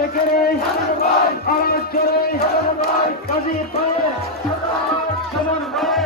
সেকেরে আওয়াজ জোরে কাজী ভাই সুমন ভাই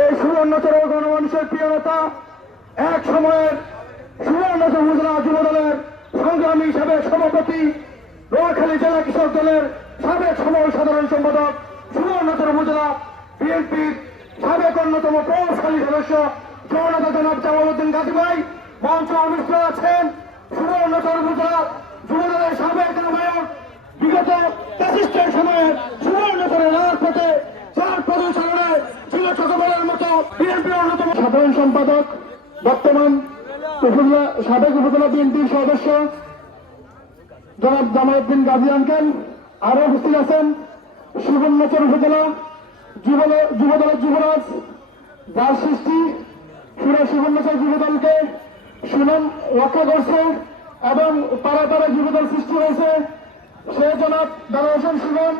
এই সুবর্ণচর গণমানুষের প্রিয় নেতা এক সময়ের সুবর্ণচর উপজেলা যুব দলের সংগ্রামী সাবেক সভাপতি নোয়াখালী জেলা কৃষক দলের সাবেক সাধারণ সম্পাদক সুবর্ণচর উপজেলা বিএনপির সাবেক অন্যতম প্রভাবশালী সদস্য জননেতা জনাব জামালউদ্দিন গাজী ভাই মঞ্চ অনুষ্ঠিত আছেন। সুবর্ণচর উপজেলা যুব দলের সাবেক আহ্বায়ক বিগত ফ্যাসিস্টের সময়ে সুবর্ণচরের রাজপথে যার প্রদর্শনায় ছিল ছোটবেলার মতো বিএনপির অন্যতম সাধারণ সম্পাদক বর্তমান সাবেক উপজেলা বিএনপির সদস্য জনাব জামালউদ্দিন গাজী আঙ্কেল আরো উপস্থিত আছেন। সুবর্ণচর উপজেলা যুব দলের যুবরাজ যার সৃষ্টি পুরো সুবর্ণচর যুব দলকে সুনাম রক্ষা করছে এবং পাড়া পাড়া যুবদল সৃষ্টি হয়েছে সে জনাব দারা হোসেন সুমন